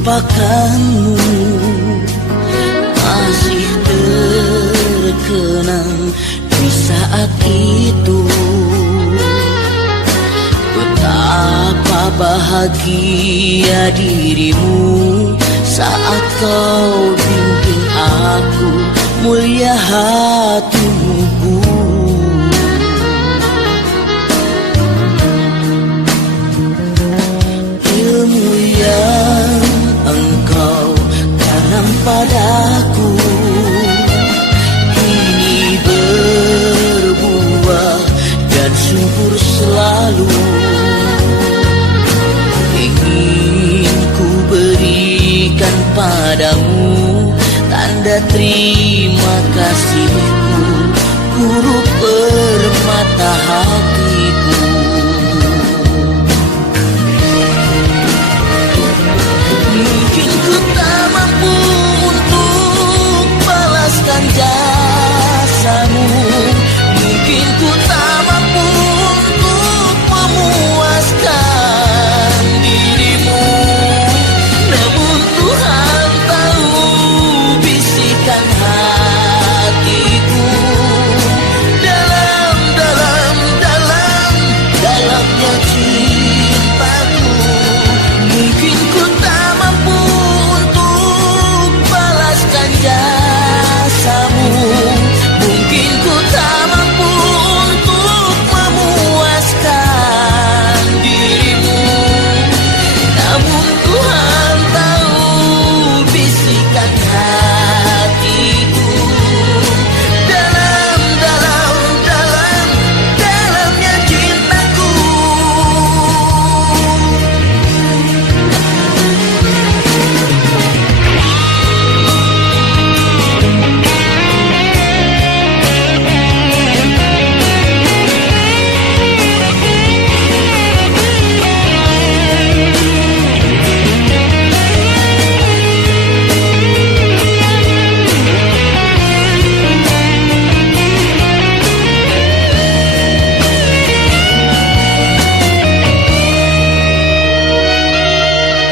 melupakanmu masih terkenang di saat itu. Betapa bahagia dirimu saat kau bimbing aku, mulia hatimu. Ilmu yang engkau tanam padaku kini berbuah dan subur selalu. Ingin ku berikan padamu tanda terima kasihku, guru permata hatiku. Mungkin ku tak mampu untuk balaskan jasamu, mungkin ku tak mampu untuk memuaskan dirimu, namun Tuhan tahu bisikan hatiku. Dalamnya cintaku. Mungkin ku tak mampu untuk balaskan jasamu, mungkin ku tak mampu untuk memuaskan dirimu, namun Tuhan tahu bisikan hatiku. Dalamnya cintaku.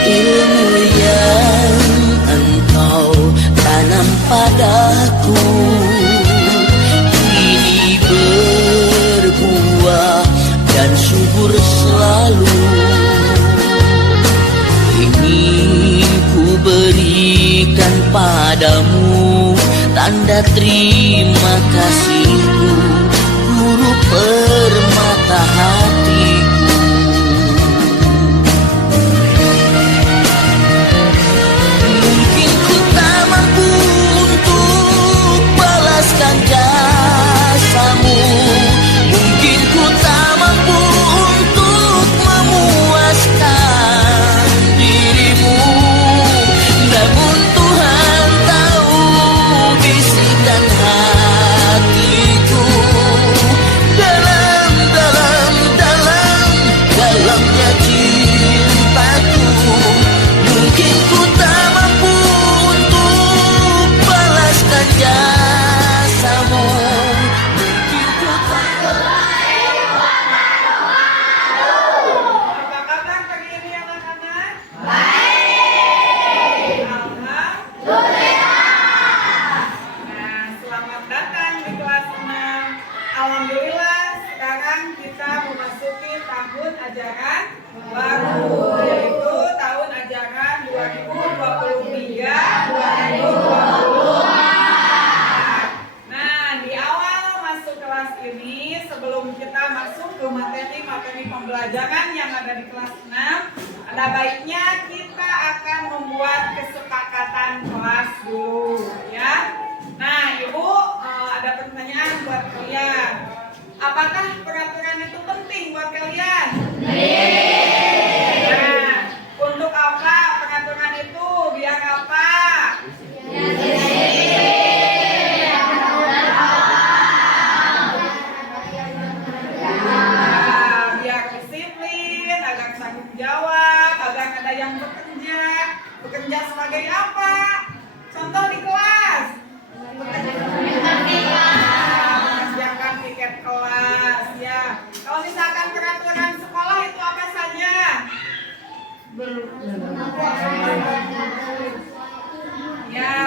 Ilmu yang engkau tanam padaku kini berbuah dan subur selalu. Ingin ku berikan padamu tanda terima kasihku, guru permata hatiku. Mungkin ku tak mampu untuk balaskan jasamu, mungkin ku tak mampu untuk memuaskan dirimu, namun Tuhan tahu bisikan hatiku. Dalamnya cintaku. Mungkin ku tak mampu untuk balaskan jasamu, mungkin ku tak. Apa kabar pagi ini anak-anak? Baik. Alhamdulillah. Nah, selamat datang di kelas 6. Alhamdulillah, sekarang kita memasuki tahun ajaran baru, yaitu tahun ajaran 2023-2024. Nah, di awal masuk kelas ini, sebelum kita masuk ke materi pembelajaran yang ada di kelas 6, ada baiknya kita akan membuat kesepakatan kelas dulu, ya. Nah, Ibu, ada pertanyaan buat kalian. Apakah peraturan itu penting buat kalian? Nah, untuk apa peraturan itu? Biar apa? Biar disiplin, agar tanggung jawab, agar ada yang bekerja. Bekerja sebagai apa? Contoh di kelas. Mengerjakan tiket kelas, ya. Kalau misalkan peraturan sekolah itu apa saja? Ya,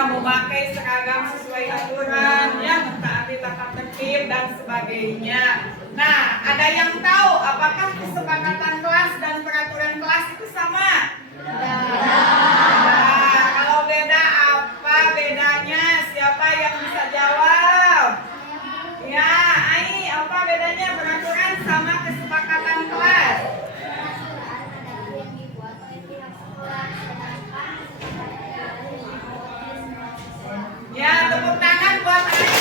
memakai seragam sesuai aturan, ya, mentaati tata tertib dan sebagainya. Nah, ada yang tahu apakah kesepakatan kelas dan peraturan kelas itu sama? Nah, kalau beda apa bedanya? Siapa yang bisa jawab? Ya, Ai, apa bedanya peraturan sama kesepakatan kelas? Ya, tepuk tangan buat Ai.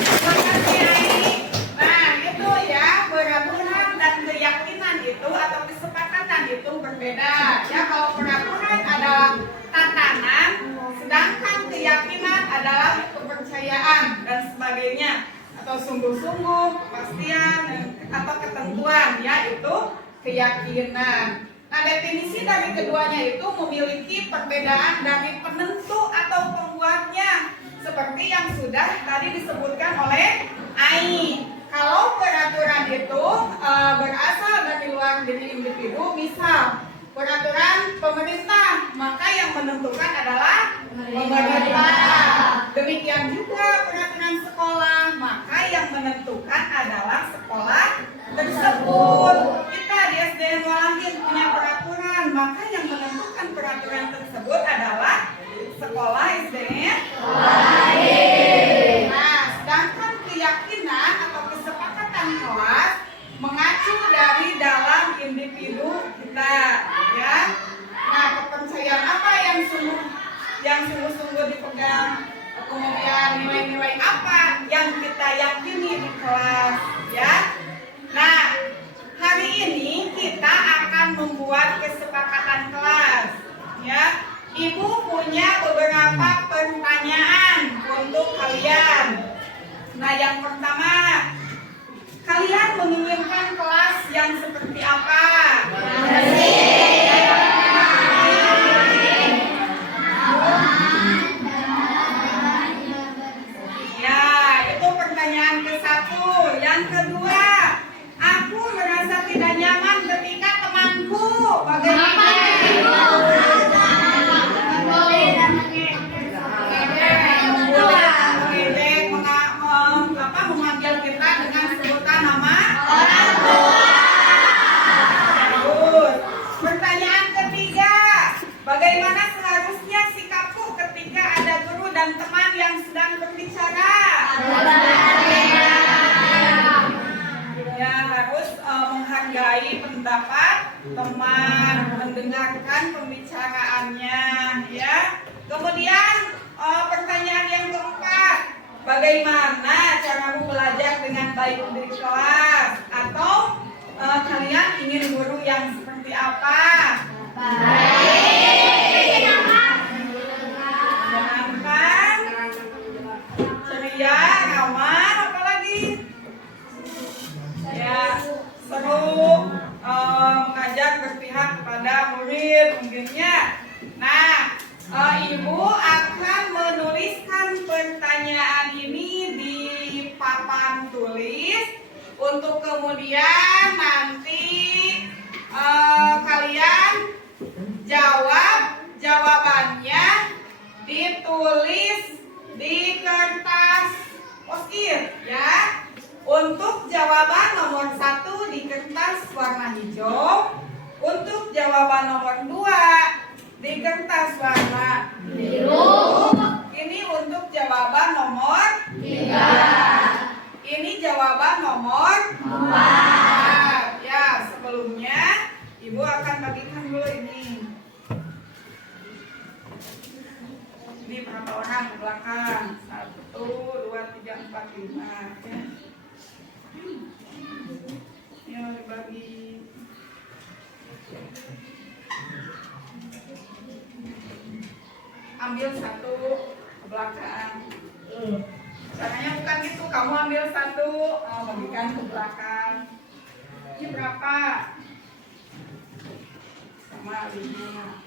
Terima kasih, Ai. Nah, itu ya, peraturan dan keyakinan itu atau kesepakatan itu berbeda. Ya, kalau peraturan adalah tatanan, sedangkan keyakinan adalah kepercayaan dan sebagainya, atau sungguh-sungguh, kepastian atau ketentuan, yaitu keyakinan. Nah, definisi dari keduanya itu memiliki perbedaan dari penentu atau pembuatnya, seperti yang sudah tadi disebutkan oleh Ai. Kalau peraturan itu berasal dari luar diri individu, misal peraturan pemerintah, maka yang menentukan adalah pemerintah. Demikian juga peraturan sekolah, maka yang menentukan adalah sekolah tersebut. Kita di SDN Walahir punya peraturan, maka yang menentukan peraturan tersebut adalah sekolah SDN Walahir. Nah, sedangkan keyakinan atau kesepakatan kelas mengacu dari dalam individu kita, ya. Nah, kepercayaan apa yang sungguh-sungguh dipegang, kemudian nilai-nilai apa yang kita yakini di kelas, ya. Nah, hari ini kita akan membuat kesepakatan kelas, ya. Ibu punya beberapa pertanyaan untuk kalian. Nah, yang pertama, kalian menginginkan kelas yang seperti apa? Ya, itu pertanyaan ke-1. Yang kedua, aku merasa tidak nyaman ketika temanku. Bagaimana? Memanggil kita dengan sebutan nama orang tua. Pertanyaan ketiga, bagaimana seharusnya sikapku ketika ada guru dan teman yang sedang berbicara? Ya, harus menghargai pendapat teman, mendengarkan pembicaraannya, ya. Kemudian pertanyaan yang keempat, bagaimana caramu belajar dengan baik di kelas? Atau kalian ingin guru yang seperti apa? Menyenangkan, ceria, ramah, apalagi? Ya, seru, mengajar berpihak kepada murid mungkinnya. Nah, Ibu akan menuliskan pertanyaan ini di papan tulis untuk kemudian nanti kalian jawab jawabannya ditulis di kertas post-it, ya. Untuk jawaban nomor 1 di kertas warna hijau, untuk jawaban nomor 2 di kertas warna biru. Ini untuk jawaban nomor 3. Ini jawaban nomor 4. Ya, sebelumnya Ibu akan bagikan dulu ini. Ini berapa orang ke belakang? 1, 2, 3, 4, 5. Ya. Ini dibagi. Ambil 1 ke belakang. Caranya bukan gitu, kamu ambil 1, bagikan ke belakang. Ini berapa? Sama 5.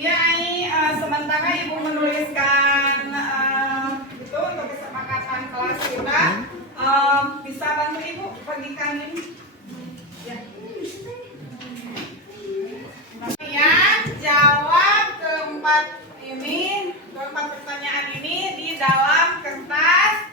Ya, ini sementara Ibu menuliskan itu untuk kesepakatan kelas kita. Bisa bantu Ibu bagikan ini? Ya. Kemudian jawab keempat pertanyaan ini di dalam kertas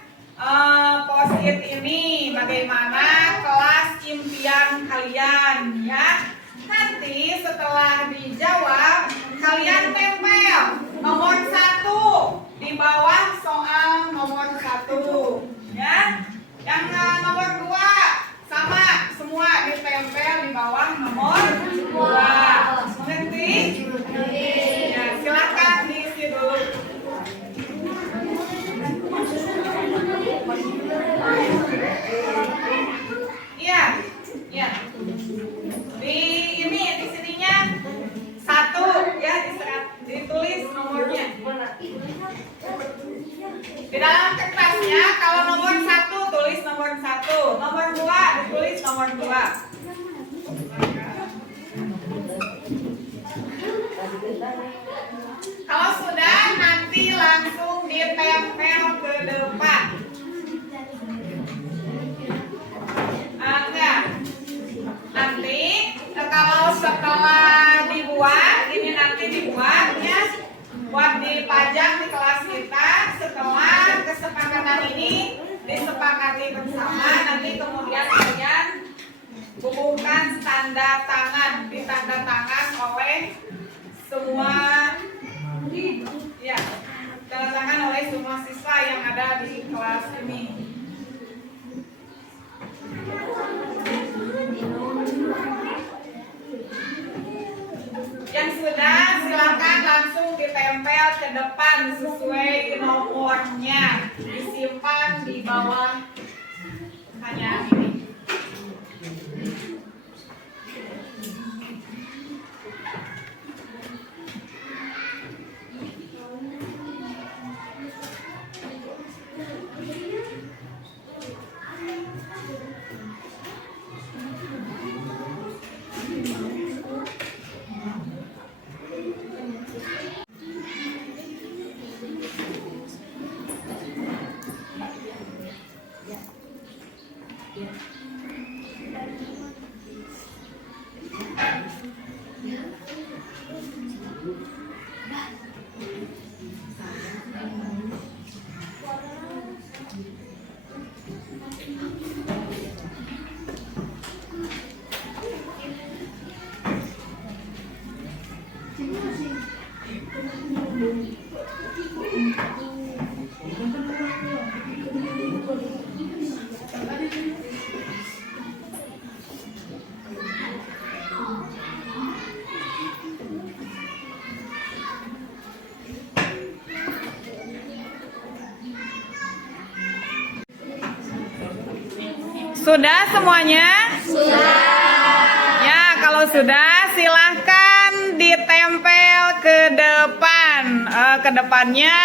post-it ini. Bagaimana kelas impian kalian, ya? Nanti setelah dijawab, kalian tempel nomor 1 di bawah soal nomor 1, ya. Yang nomor 2 sama semua ditempel di bawah nomor 2. Mengerti? Ya, silakan diisi dulu. Iya, iya. Di sininya 1 ya, ditulis nomornya. Di dalam kertasnya kalau nomor 1 tulis nomor 1, nomor 2 ditulis nomor 2. Kalau sudah nanti langsung ditempel ke depan. Enggak. Nanti kalau setelah dibuat, ini nanti dibuatnya buat dipajang di kelas kita. Setelah kesepakatan ini disepakati bersama, nanti kemudian kalian bubuhkan tanda tangan, ditandatangan oleh semua, ya, tanda tangan oleh semua siswa yang ada di kelas ini. Yang sudah silakan langsung ditempel ke depan sesuai nomornya, disimpan di bawah hanya ini. Sudah semuanya? Sudah. Ya, kalau sudah silahkan ditempel ke depan. Ke depannya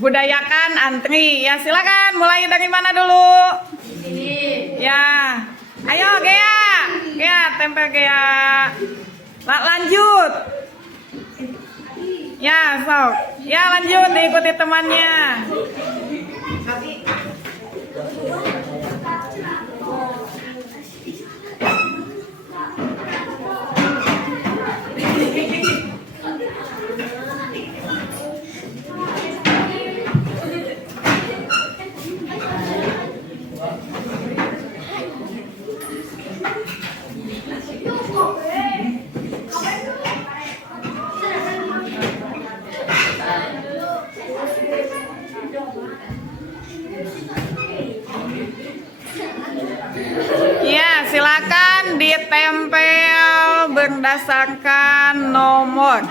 budayakan antri. Ya, silakan mulai dari mana dulu? Sini. Ya. Ayo Gea. Gea, tempel Gea. Lanjut. Ya, sok. Ya, lanjut diikuti temannya. Ya, silakan ditempel berdasarkan nomor.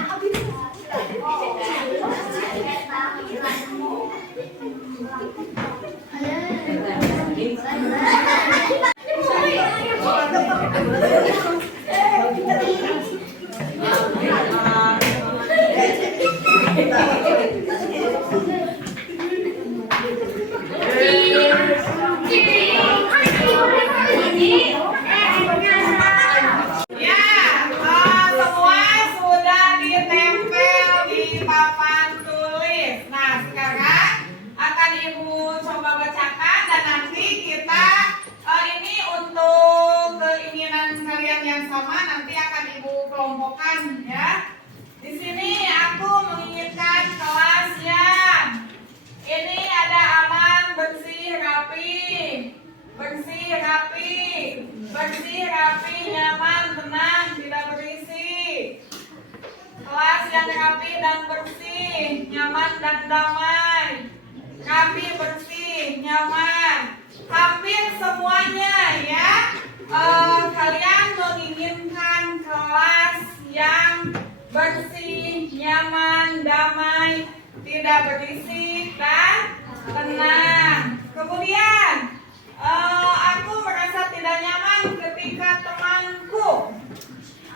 Semua sudah ditempel sama-sama nanti akan Ibu kelompokkan ya. Di sini aku menginginkan kelas yang ini ada aman, bersih, rapi. Bersih, rapi. Bersih, rapi, nyaman, tenang, tidak berisi. Kelas yang rapi dan bersih, nyaman dan damai. Rapi, bersih, nyaman. Hampir semuanya ya. Kalian menginginkan kelas yang bersih, nyaman, damai, tidak berisik dan tenang. Kemudian aku merasa tidak nyaman ketika temanku.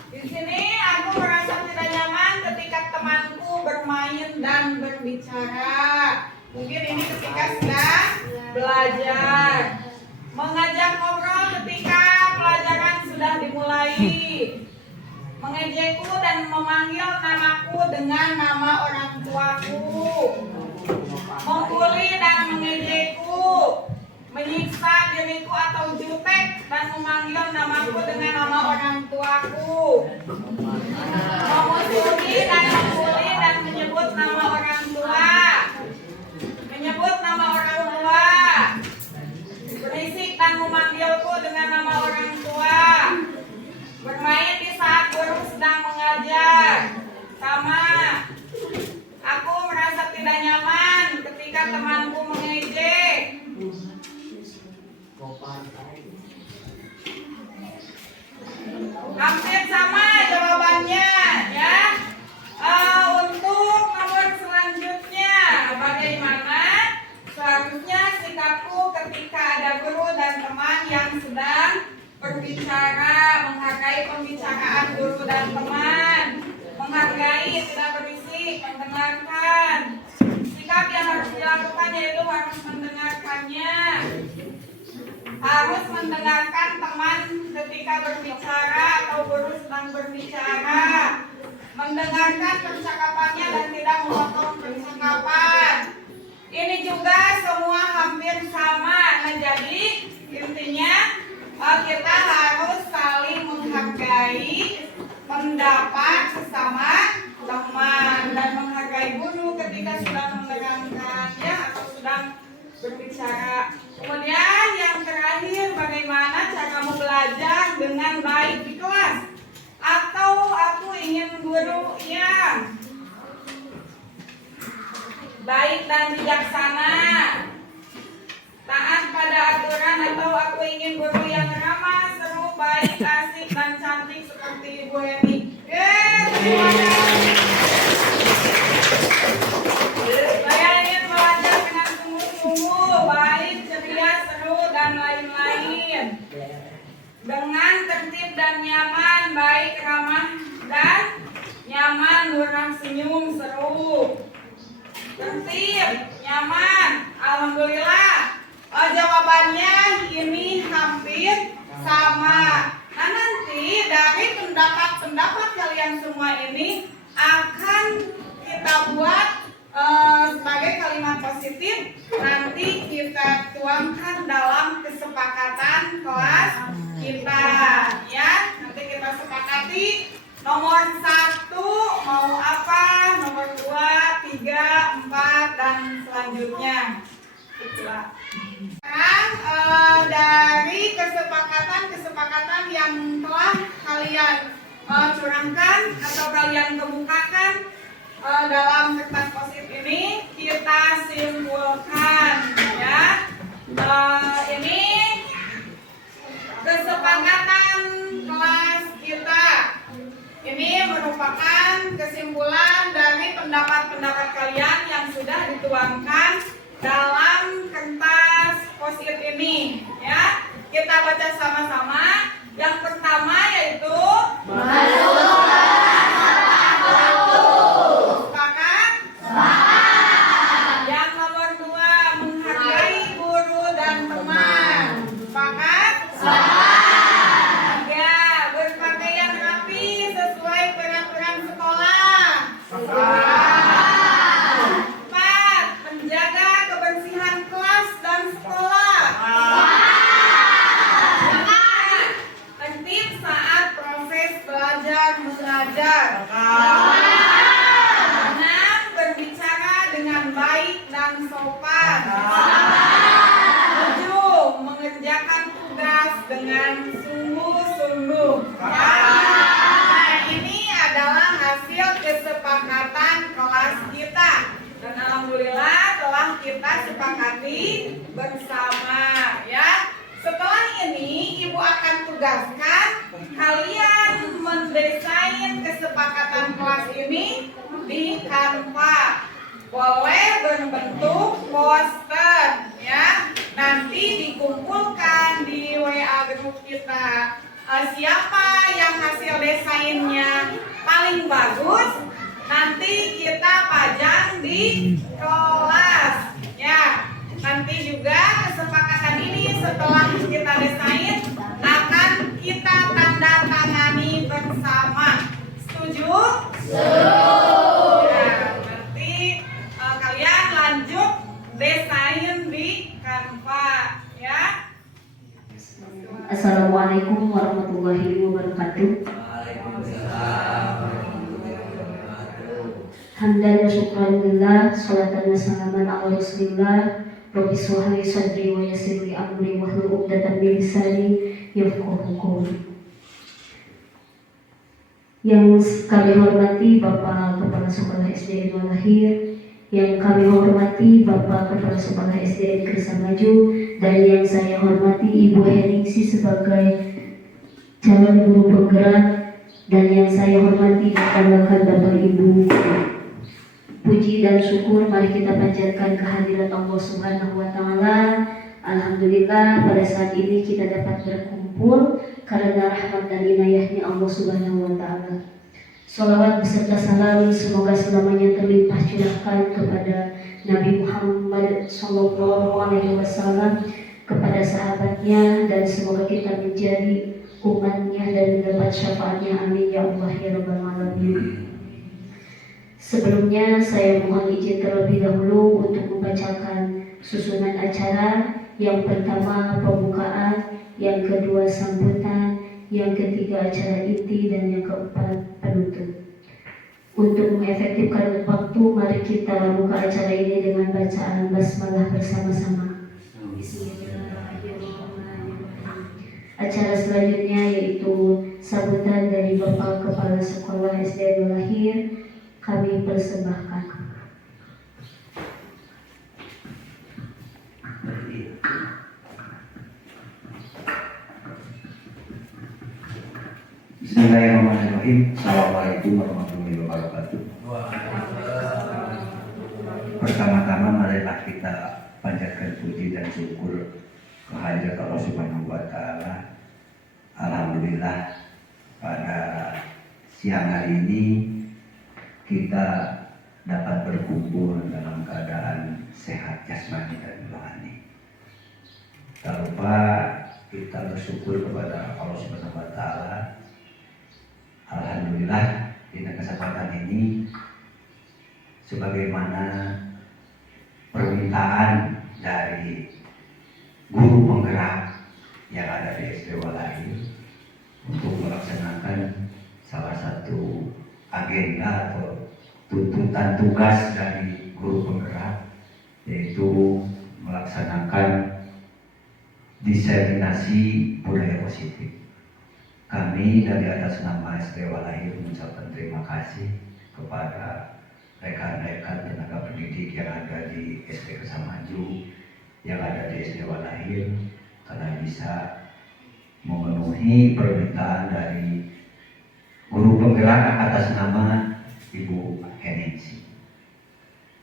Di sini aku merasa tidak nyaman ketika temanku bermain dan berbicara. Mungkin ini ketika sedang belajar. Mengajak ngobrol ketika pelajaran sudah dimulai. Mengejekku dan memanggil namaku dengan nama orang tuaku. Membuli dan mengejekku. Menyiksa diriku atau jutek dan memanggil namaku dengan nama orang tuaku. Memusuhi dan membuli dan menyebut nama orang tua. Menyebut nama orang tua. Berisik dan memanggilku dengan nama orang tua. Bermain di saat guru sedang mengajar. Sama. Aku merasa tidak nyaman ketika temanku mengejek. Hampir sama jawabannya ya. Untuk nomor selanjutnya, bagaimana seharusnya sikapku ketika ada guru dan teman yang sedang berbicara, menghargai pembicaraan guru dan teman, menghargai, tidak berisik, mendengarkan. Sikap yang harus dilakukan yaitu harus mendengarkannya. Harus mendengarkan teman ketika berbicara atau guru sedang berbicara. Mendengarkan percakapannya dan tidak memotong percakapan. Ini juga semua hampir sama. Nah, jadi intinya kita harus saling menghargai pendapat sesama teman dan menghargai guru ketika sedang menerangkannya atau sedang berbicara. Kemudian yang terakhir, bagaimana caramu belajar dengan baik di kelas? Atau aku ingin guru yang baik dan bijaksana, taat pada aturan, atau aku ingin guru yang ramah, seru, baik, asik, dan cantik seperti Ibu Heni? Terima kasih. Saya ingin belajar dengan sungguh-sungguh, baik, ceria, seru, dan lain-lain. Dengan tertib dan nyaman, baik, ramah, dan nyaman, orang senyum, seru. Tertib, nyaman, alhamdulillah. Jawabannya ini hampir sama. Nah, nanti dari pendapat kalian semua ini akan kita buat sebagai kalimat positif. Nanti kita tuangkan dalam kesepakatan kelas kita, ya. Nanti kita sepakati nomor 1 mau apa, nomor 2, 3, 4, dan selanjutnya. Itulah. Sekarang dari kesepakatan yang telah kalian curangkan atau kalian kemukakan dalam kertas posit ini, kita simpulkan ya. Ini kesepakatan kelas kita. Ini merupakan kesimpulan dari pendapat-pendapat kalian yang sudah dituangkan dalam kertas posit ini ya. Kita baca sama-sama. Yang pertama yaitu sepakat. Yang nomor 2 menghargai guru dan teman. Sepakat. 3 berpakaian rapi sesuai peraturan sekolah. Sepakat. 4 menjaga kebersihan kelas dan sekolah. mengajar. 6. Berbicara dengan baik dan sopan. 7. Mengerjakan tugas dengan sungguh-sungguh. Nah, ini adalah hasil kesepakatan kelas kita. Dan alhamdulillah telah kita sepakati bersama ya. Setelah ini Ibu akan tugaskan kalian mendesain kesepakatan kelas ini di Canva. Boleh berbentuk poster ya. Nanti dikumpulkan di WA grup kita. Siapa yang hasil desainnya paling bagus, nanti kita pajang di kelas ya. Nanti juga kesepakatan ini setelah kita desain akan kita tanda tangani bersama. Setuju? Ya, nanti kalian lanjut desain di Canva ya. Assalamualaikum warahmatullahi wabarakatuh. Hamdan wa syukran lillah, salatan wa salaman ala rasulillah. Rabbi shrah li sadri wa yassir li amri wahlul 'uqdatam min lisani yafqahu qawli. Yang kami hormati Bapak Kepala Sekolah SD Al Lahir, yang kami hormati Bapak Kepala Sekolah SD Negeri Samaju, dan yang saya hormati Ibu Heningsi sebagai calon guru penggerak, dan yang saya hormati rekan-rekan Bapak Ibu. Puji dan syukur mari kita panjatkan kehadirat Allah Subhanahu wa taala. Alhamdulillah pada saat ini kita dapat berkumpul karena rahmat dan inayahnya Allah Subhanahu wa taala. Salawat beserta salam semoga selamanya terlimpah curahkan kepada Nabi Muhammad SAW, kepada sahabatnya, dan semoga kita menjadi umatnya dan mendapat syafaatnya. Amin ya Allah ya Rabbal Alamin. Sebelumnya saya mohon izin terlebih dahulu untuk membacakan susunan acara. Yang pertama pembukaan, yang kedua sambutan, yang ketiga acara inti, dan yang keempat penutup. Untuk mengefektifkan waktu, mari kita buka acara ini dengan bacaan basmalah bersama-sama. Acara selanjutnya yaitu sambutan dari Bapak Kepala Sekolah SD Al Lahir. Kami persembahkan. Bismillahirrahmanirrahim. Assalamualaikum warahmatullahi wabarakatuh. Pertama-tama marilah kita panjatkan puji dan syukur kehadirat Allah Subhanahu wa taala. Alhamdulillah pada siang hari ini kita dapat berkumpul dalam keadaan sehat jasmani dan rohani. Tak lupa kita bersyukur kepada Allah Subhanahu wa taala. Alhamdulillah di kesempatan ini sebagaimana permintaan dari guru penggerak yang ada di SD Al Lahir untuk melaksanakan salah satu agenda atau tuntutan tugas dari guru penggerak, yaitu melaksanakan diseminasi budaya positif. Kami dari atas nama SD Al Lahir mengucapkan terima kasih kepada rekan-rekan tenaga pendidik yang ada di SD Kesamaju, yang ada di SD Al Lahir, karena bisa memenuhi permintaan dari guru penggerak atas nama Ibu Heningsi.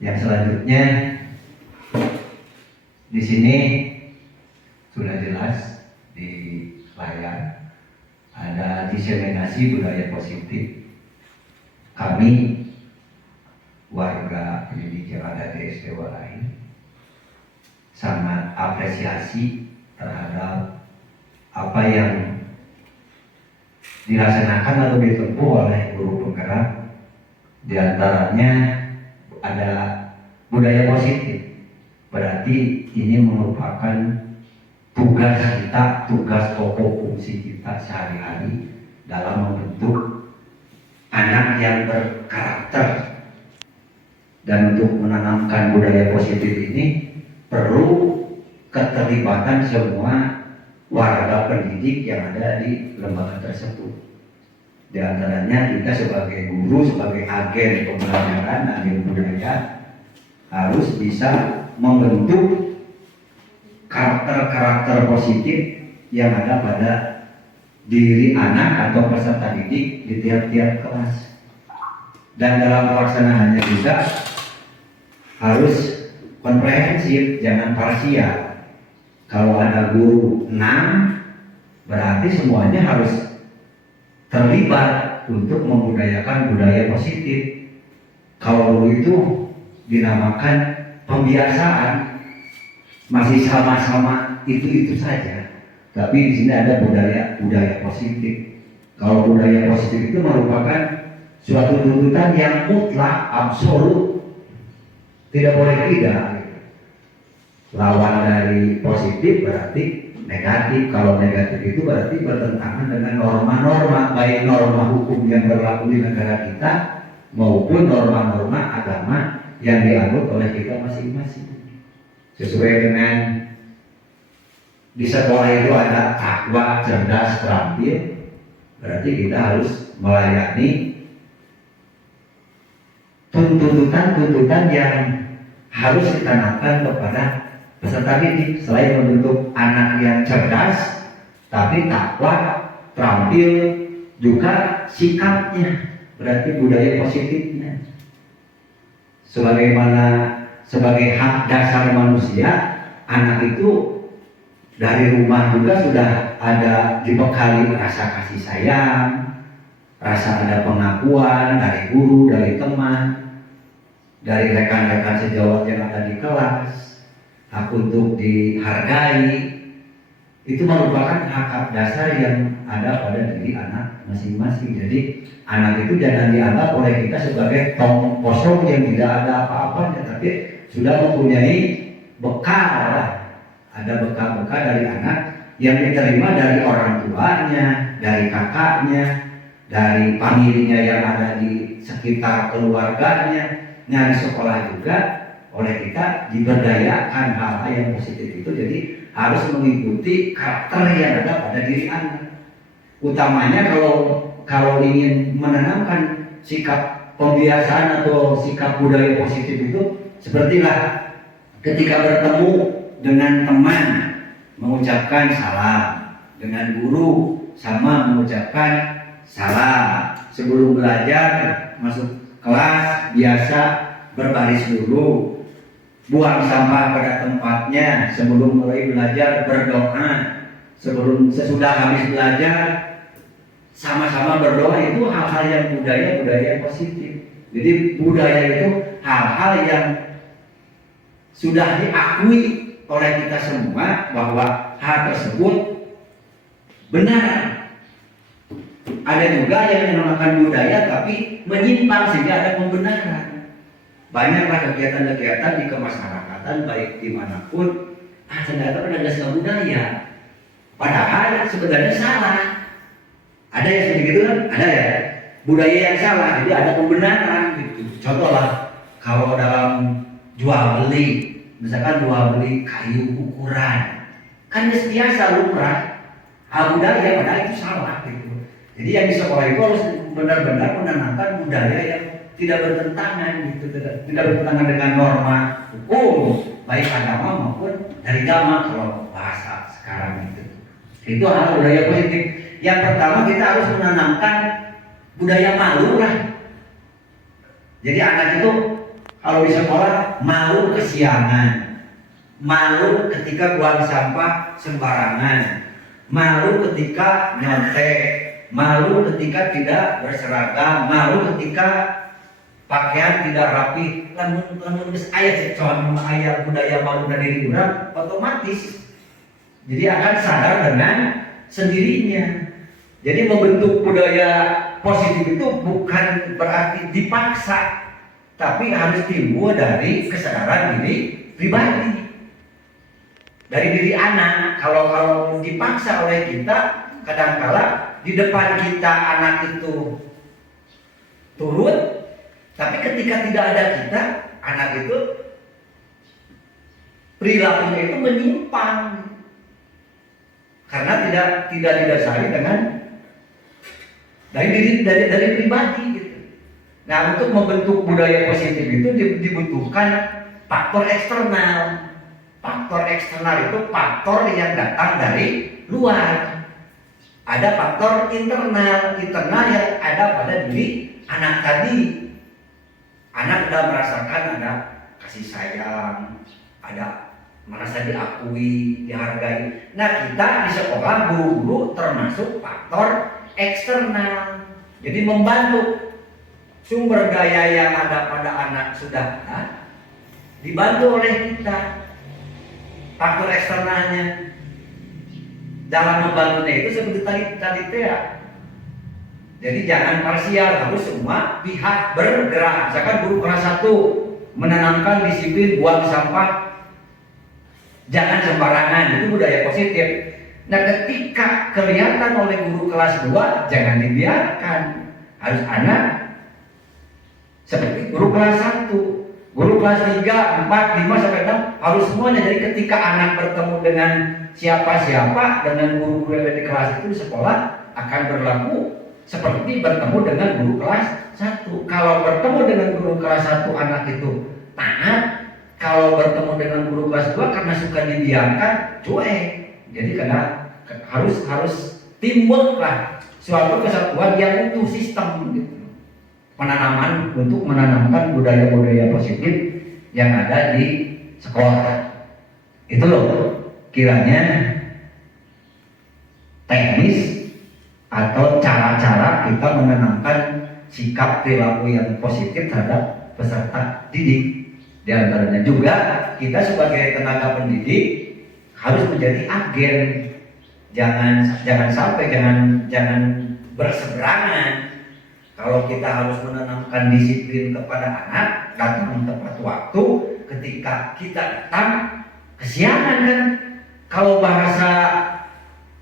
Yang selanjutnya di sini sudah jelas di layar ada diseminasi budaya positif. Kami warga pendidik yang ada di SD Al Lahir sangat apresiasi terhadap apa yang dilaksanakan atau ditempuh oleh guru penggerak. Di antaranya ada budaya positif. Berarti ini merupakan tugas kita, tugas pokok fungsi kita sehari-hari dalam membentuk anak yang berkarakter. Dan untuk menanamkan budaya positif ini perlu keterlibatan semua warga pendidik yang ada di lembaga tersebut. Di antaranya kita sebagai guru, sebagai agen pembelajaran agen budaya harus bisa membentuk karakter-karakter positif yang ada pada diri anak atau peserta didik di tiap-tiap kelas. Dan dalam pelaksanaannya juga harus komprehensif, jangan parsial. Kalau ada guru 6, berarti semuanya harus terlibat untuk membudayakan budaya positif. Kalau dulu itu dinamakan pembiasaan, masih sama-sama itu saja. Tapi di sini ada budaya positif. Kalau budaya positif itu merupakan suatu tuntutan yang mutlak, absolut, tidak boleh tidak. Lawan dari positif berarti negatif. Kalau negatif itu berarti bertentangan dengan norma-norma, baik norma hukum yang berlaku di negara kita maupun norma-norma agama yang dianut oleh kita masing-masing. Sesuai dengan di sekolah itu ada takwa, cerdas, terampil, berarti kita harus melayani tuntutan-tuntutan yang harus ditanamkan kepada peserta didik. Selain membentuk anak yang cerdas, tapi takwa, terampil, juga sikapnya, berarti budaya positifnya. Sebagai hak dasar manusia, anak itu dari rumah juga sudah ada dibekali rasa kasih sayang, rasa ada pengakuan dari guru, dari teman, dari rekan-rekan sejawat yang ada di kelas, hak untuk dihargai. Itu merupakan hak dasar yang ada pada diri anak masing-masing. Jadi anak itu jangan dianggap oleh kita sebagai tong kosong yang tidak ada apa-apanya, tapi sudah mempunyai bekal. Ada bekal-bekal dari anak yang diterima dari orang tuanya, dari kakaknya, dari familinya yang ada di sekitar keluarganya. Nah, di sekolah juga oleh kita diberdayakan hal-hal yang positif itu. Jadi harus mengikuti karakter yang ada pada diri anak. Utamanya kalau ingin menanamkan sikap pembiasaan atau sikap budaya positif itu, sepertilah ketika bertemu dengan teman mengucapkan salam, dengan guru sama mengucapkan salam. Sebelum belajar masuk kelas biasa berbaris dulu, buang sampah pada tempatnya. Sebelum mulai belajar berdoa, sesudah habis belajar sama-sama berdoa. Itu hal-hal yang budaya positif. Jadi budaya itu hal-hal yang sudah diakui oleh kita semua bahwa hal tersebut benar. Ada juga yang dinamakan budaya tapi menyimpang sehingga ada pembenaran. Banyaklah kegiatan-kegiatan di kemasyarakatan baik dimanapun, ternyata ada budaya, padahal sebenarnya salah. Ada yang seperti itu kan? Ada ya, budaya yang salah, jadi ada pembenaran gitu. Contohlah kalau dalam jual beli, misalkan jual beli kayu ukuran, kan biasa lumrah, budaya padahal itu salah gitu. Jadi yang di sekolah itu harus benar-benar menanamkan budaya yang tidak bertentangan gitu, tidak bertentangan dengan norma hukum baik agama maupun dari agama kalau bahasa sekarang gitu. Itu hal budaya positif. Yang pertama kita harus menanamkan budaya malu lah. Jadi anak itu kalau di sekolah malu kesiangan, malu ketika buang sampah sembarangan, malu ketika nyontek, malu ketika tidak berseragam, malu ketika pakaian tidak rapi. Lamun ayat ayat budaya malu dari diri orang otomatis jadi akan sadar dengan sendirinya. Jadi membentuk budaya positif itu bukan berarti dipaksa, tapi harus timbul dari kesadaran diri pribadi, dari diri anak. Kalau dipaksa oleh kita, kadangkala di depan kita anak itu turut, tapi ketika tidak ada kita, anak itu perilakunya itu menyimpang karena tidak didasari dengan dari pribadi gitu. Nah, untuk membentuk budaya positif itu dibutuhkan faktor eksternal. Faktor eksternal itu faktor yang datang dari luar. Ada faktor internal yang ada pada diri anak tadi. Anak sudah merasakan ada kasih sayang, ada merasa diakui, dihargai. Nah, kita di sekolah guru-guru termasuk faktor eksternal. Jadi membantu sumber daya yang ada pada anak sudah ada, dibantu oleh kita. Faktor eksternalnya dalam membantunya itu seperti tadi ya. Jadi jangan parsial, harus semua pihak bergerak. Misalkan guru kelas 1 menanamkan disiplin buang sampah, jangan sembarangan, itu budaya positif. Nah, ketika kelihatan oleh guru kelas 2, jangan dibiarkan. Harus anak seperti guru kelas 1. Guru kelas 3, 4, 5 sampai 6 harus semuanya. Jadi ketika anak bertemu dengan siapa-siapa, dengan guru-guru yang ada di kelas itu di sekolah, akan berlaku seperti bertemu dengan guru kelas 1. Kalau bertemu dengan guru kelas 1 anak itu taat, kalau bertemu dengan guru kelas 2 karena suka dibiarkan, cuek. Jadi karena harus teamwork lah, suatu kesatuan yang utuh sistem gitu. Penanaman untuk menanamkan budaya-budaya positif yang ada di sekolah. Itu loh kiranya teknis atau cara-cara kita menanamkan sikap perilaku yang positif terhadap peserta didik. Di antaranya juga kita sebagai tenaga pendidik harus menjadi agen. Jangan sampai jangan berseberangan. Kalau kita harus menanamkan disiplin kepada anak, datang tepat waktu, ketika kita datang, kesiangan kan? Kalau bahasa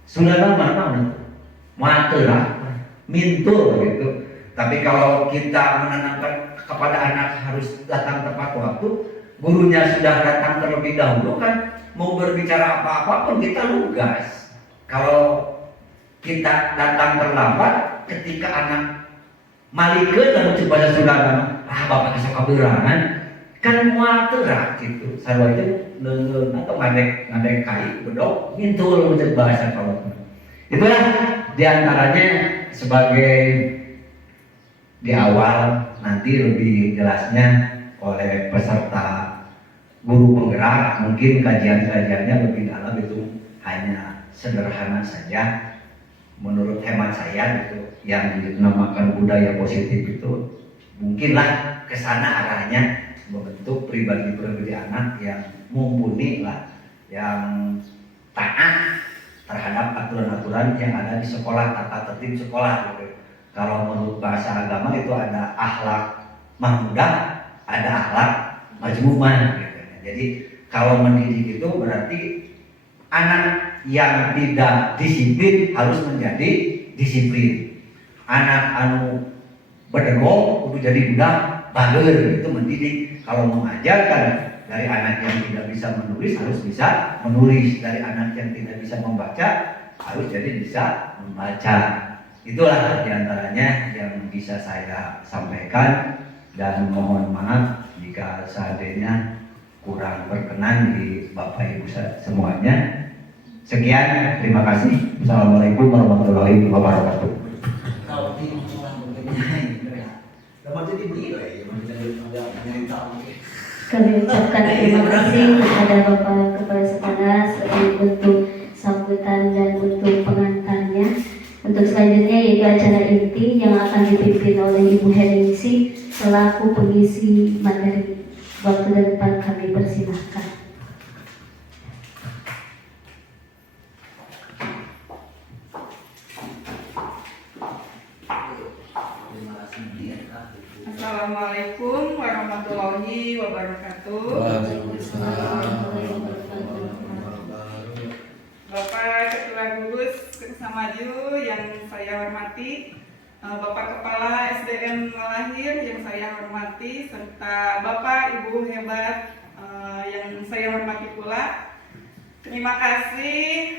Sunda mana? Matelah, mintul gitu. Tapi kalau kita menanamkan kepada anak harus datang tepat waktu, gurunya sudah datang terlebih dahulu kan, mau berbicara apa-apa pun kita lugas. Kalau kita datang terlambat, ketika anak malikeun lamun cek bahasa Sunda bapak kesok kaberangan kan moal teurak gitu. Sarua itu leungeun atau ngadek kai bedog mintul cek bahasa kalau. Itulah diantaranya sebagai di awal, nanti lebih jelasnya oleh peserta guru penggerak. Mungkin kajian-kajiannya lebih dalam, itu hanya sederhana saja menurut hemat saya gitu. Yang dinamakan budaya positif itu mungkinlah ke sana arahnya, membentuk pribadi-pribadi anak yang mumpuni lah, yang taat terhadap aturan-aturan yang ada di sekolah, tata tertib sekolah gitu. Kalau menurut bahasa agama itu ada akhlak mahmudah, ada akhlak majmumah gitu. Jadi kalau mendidik itu berarti anak yang tidak disiplin harus menjadi disiplin. Anak anu bedegong kudu jadi budak bager, itu mendidik. Kalau mengajarkan dari anak yang tidak bisa menulis harus bisa menulis, dari anak yang tidak bisa membaca harus jadi bisa membaca. Itulah diantaranya yang bisa saya sampaikan, dan mohon maaf jika seandainya kurang berkenan di Bapak Ibu semuanya. Sekian, terima kasih. Assalamualaikum warahmatullahi wabarakatuh. Kami ucapkan terima kasih kepada Bapak Kepala Sekolah untuk sambutan dan untuk pengantarnya. Untuk selanjutnya yaitu acara inti yang akan dipimpin oleh Ibu Heningsi selaku pengisi materi. Waktu dan tempat kami persilahkan. Assalamualaikum warahmatullahi wabarakatuh. Bapak Ketua Gugus Kersa Maju yang saya hormati, Bapak Kepala SDN Malahir yang saya hormati, serta Bapak Ibu hebat yang saya hormati pula. Terima kasih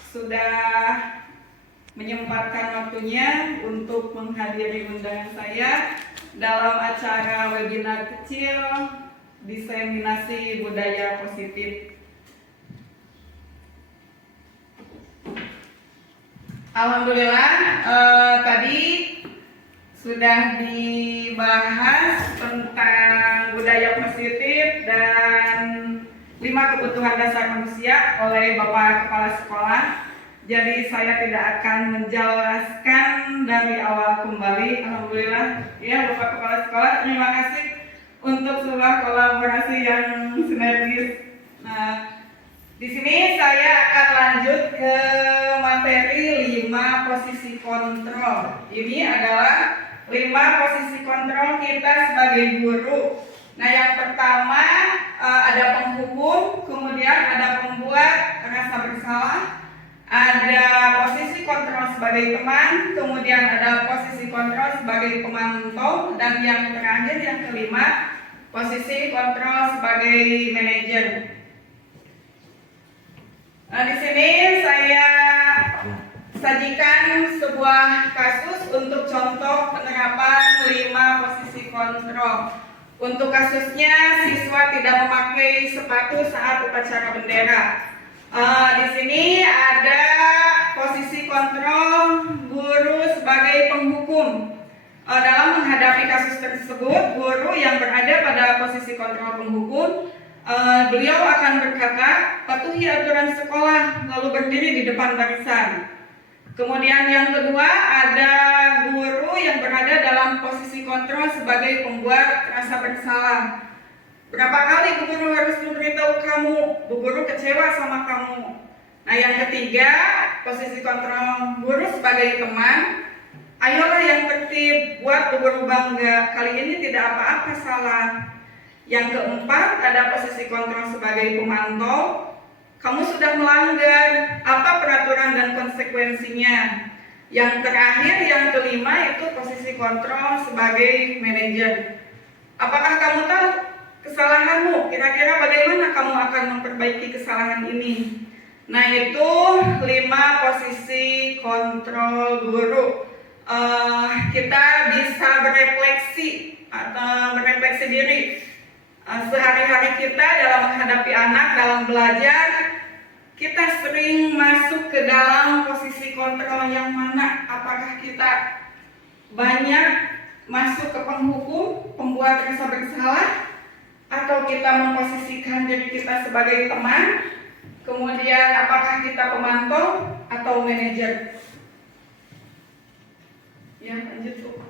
sudah menyempatkan waktunya untuk menghadiri undangan saya dalam acara webinar kecil diseminasi budaya positif. Alhamdulillah tadi sudah dibahas tentang budaya positif dan 5 kebutuhan dasar manusia oleh Bapak Kepala Sekolah. Jadi saya tidak akan menjelaskan dari awal kembali. Alhamdulillah ya Bapak Kepala Sekolah, terima kasih untuk sebuah kolaborasi yang sinergis. Nah, di sini saya akan lanjut ke materi 5 posisi kontrol. Ini adalah 5 posisi kontrol kita sebagai guru. Nah, yang pertama ada penghukum, kemudian ada pembuat rasa bersalah, ada posisi kontrol sebagai teman, kemudian ada posisi kontrol sebagai pemantau, dan yang terakhir yang kelima posisi kontrol sebagai manajer. Nah, di sini saya sajikan sebuah kasus untuk contoh penerapan 5 posisi kontrol. Untuk kasusnya, siswa tidak memakai sepatu saat upacara bendera. Di sini ada posisi kontrol guru sebagai penghukum. Dalam menghadapi kasus tersebut, guru yang berada pada posisi kontrol penghukum, beliau akan berkata, patuhi aturan sekolah, lalu berdiri di depan barisan. Kemudian yang kedua, ada guru yang berada dalam posisi kontrol sebagai pembuat rasa bersalah. Berapa kali Bu Guru harus memberitahu kamu, Bu Guru kecewa sama kamu. Nah, yang ketiga, posisi kontrol guru sebagai teman. Ayolah yang tertib, buat Bu Guru bangga, kali ini tidak apa-apa salah. Yang keempat, ada posisi kontrol sebagai pemantau. Kamu sudah melanggar, apa peraturan dan konsekuensinya? Yang terakhir, yang kelima, itu posisi kontrol sebagai manajer. Apakah kamu tahu kesalahanmu? Kira-kira bagaimana kamu akan memperbaiki kesalahan ini? Nah, itu 5 posisi kontrol guru. Kita bisa berefleksi atau merefleksi diri. Sehari-hari kita dalam menghadapi anak, dalam belajar, kita sering masuk ke dalam posisi kontrol yang mana? Apakah kita banyak masuk ke penghukum, pembuat rasa bersalah, atau kita memposisikan diri kita sebagai teman? Kemudian apakah kita pemantau atau manajer? Ya, lanjut Bu.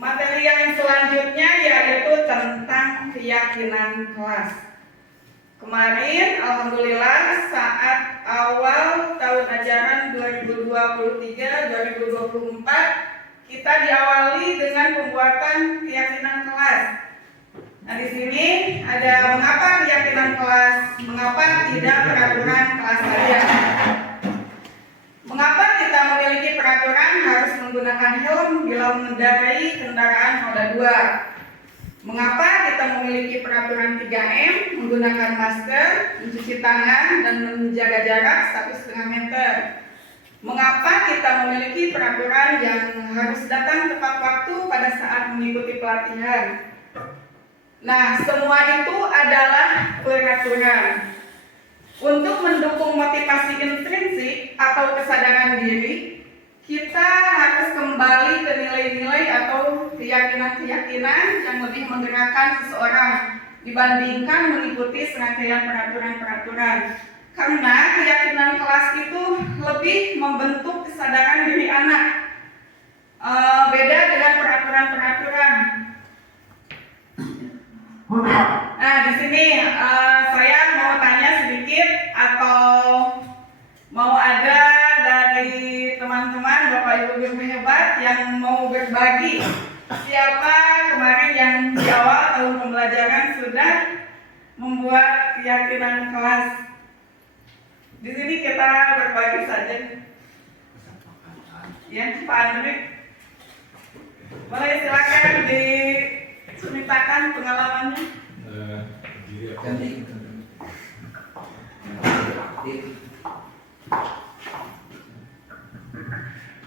Materi yang selanjutnya yaitu tentang keyakinan kelas. Kemarin, alhamdulillah, saat awal tahun ajaran 2023-2024, kita diawali dengan pembuatan keyakinan kelas. Nah, di sini ada mengapa keyakinan kelas, mengapa tidak peraturan kelas saja. Mengapa kita memiliki peraturan harus menggunakan helm bila mengendarai kendaraan roda 2? Mengapa kita memiliki peraturan 3M, menggunakan masker, mencuci tangan, dan menjaga jarak 1,5 meter? Mengapa kita memiliki peraturan yang harus datang tepat waktu pada saat mengikuti pelatihan? Nah, semua itu adalah peraturan. Untuk mendukung motivasi intrinsik atau kesadaran diri, kita harus kembali ke nilai-nilai atau keyakinan-keyakinan yang lebih menggerakkan seseorang dibandingkan mengikuti serangkaian peraturan-peraturan. Karena keyakinan kelas itu lebih membentuk kesadaran diri anak. Beda dengan peraturan-peraturan. Nah, di sini saya mau tanya sedikit atau mau ada dari teman-teman Bapak Ibu guru hebat yang mau berbagi. Siapa kemarin yang di awal tahun pembelajaran sudah membuat keyakinan kelas? Di sini kita berbagi saja. Ya, Pak Andri. Boleh silakan diceritakan pengalamannya.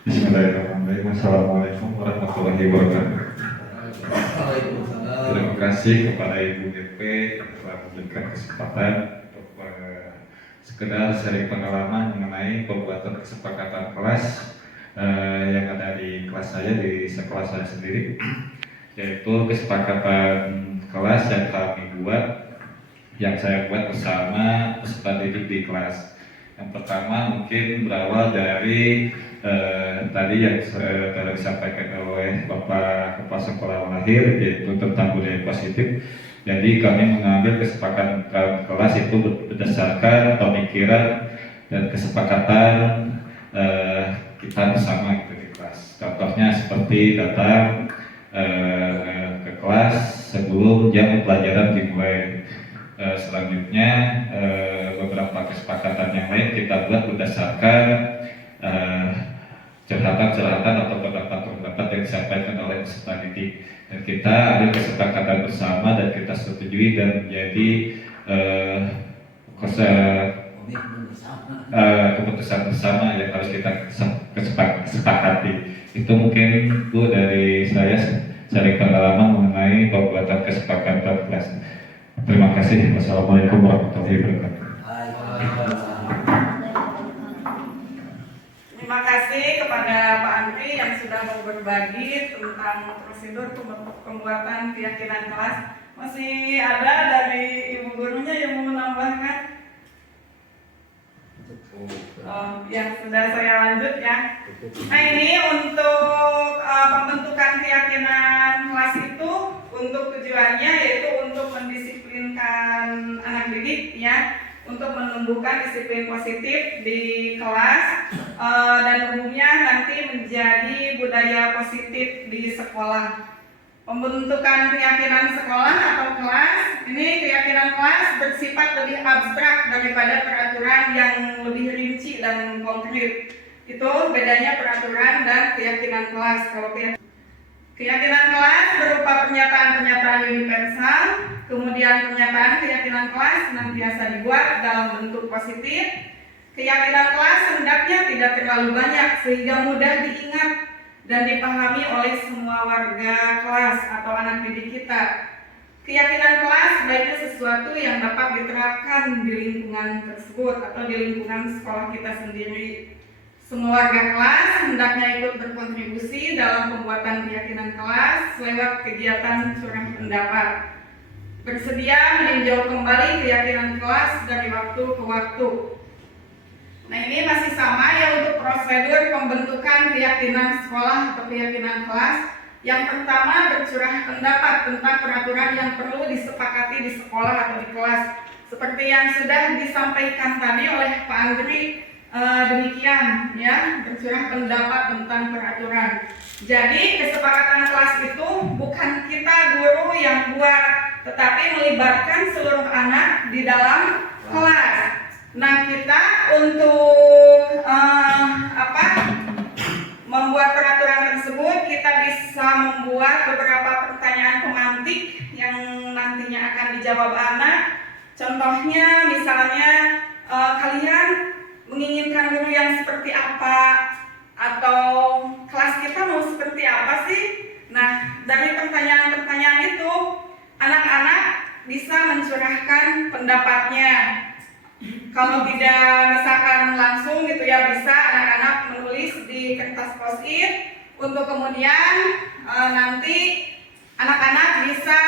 Bismillahirrahmanirrahim. Assalamualaikum warahmatullahi wabarakatuh. Terima kasih kepada Ibu DP yang telah memberikan kesempatan untuk sekedar sharing pengalaman mengenai pembuatan kesepakatan kelas yang ada di kelas saya, di sekolah saya sendiri, yaitu kesepakatan kelas yang kami buat, yang saya buat bersama peserta didik di kelas. Yang pertama mungkin berawal dari tadi yang telah disampaikan oleh Bapak Kepala Sekolah Lahir, yaitu tentang budaya positif. Jadi kami mengambil kesepakatan kelas itu berdasarkan pemikiran dan kesepakatan kita bersama gitu di kelas. Contohnya seperti datang ke kelas sebelum jam pelajaran dimulai. Selanjutnya beberapa kesepakatan yang lain kita buat berdasarkan curhatan-curhatan atau pendapat-pendapat yang disampaikan oleh peserta didik, dan kita ambil kesepakatan bersama dan kita setujui dan menjadi keputusan bersama yang harus kita sepakati. Itu mungkin Bu dari saya sharing pengalaman mengenai pembuatan kesepakatan kelas. Terima kasih. Wassalamualaikum warahmatullahi wabarakatuh. Terima kasih kepada Pak Andri yang sudah mau berbagi tentang prosedur pembuatan keyakinan kelas. Masih ada dari ibu gurunya yang mau menambahkan? Ya, sudah saya lanjut ya. Nah, ini untuk pembentukan keyakinan kelas itu untuk tujuannya yaitu untuk mendisiplinkan anak didik ya, untuk menumbuhkan disiplin positif di kelas dan umumnya nanti menjadi budaya positif di sekolah. Pembentukan keyakinan sekolah atau kelas, ini keyakinan kelas bersifat lebih abstrak daripada peraturan yang lebih rinci dan konkret. Itu bedanya peraturan dan keyakinan kelas. Kalau keyakinan kelas berupa pernyataan-pernyataan universal, kemudian pernyataan keyakinan kelas senantiasa dibuat dalam bentuk positif. Keyakinan kelas hendaknya tidak terlalu banyak sehingga mudah diingat dan dipahami oleh semua warga kelas atau anak didik kita. Keyakinan kelas sebaiknya sesuatu yang dapat diterapkan di lingkungan tersebut atau di lingkungan sekolah kita sendiri. Semua warga kelas hendaknya ikut berkontribusi dalam pembuatan keyakinan kelas lewat kegiatan curah pendapat. Bersedia meninjau kembali keyakinan kelas dari waktu ke waktu. Nah, ini masih sama ya untuk prosedur pembentukan keyakinan sekolah atau keyakinan kelas. Yang pertama, bercurah pendapat tentang peraturan yang perlu disepakati di sekolah atau di kelas. Seperti yang sudah disampaikan tadi oleh Pak Andri, demikian ya, bercurah pendapat tentang peraturan. Jadi kesepakatan kelas itu bukan kita guru yang buat, tetapi melibatkan seluruh anak di dalam kelas. Nah, kita untuk membuat peraturan tersebut, kita bisa membuat beberapa pertanyaan pemantik yang nantinya akan dijawab anak. Contohnya, misalnya kalian menginginkan guru yang seperti apa, atau kelas kita mau seperti apa sih? Nah, dari pertanyaan-pertanyaan itu, anak-anak bisa mencurahkan pendapatnya. Kalau tidak misalkan langsung gitu ya, bisa anak-anak menulis di kertas post-it untuk kemudian nanti anak-anak bisa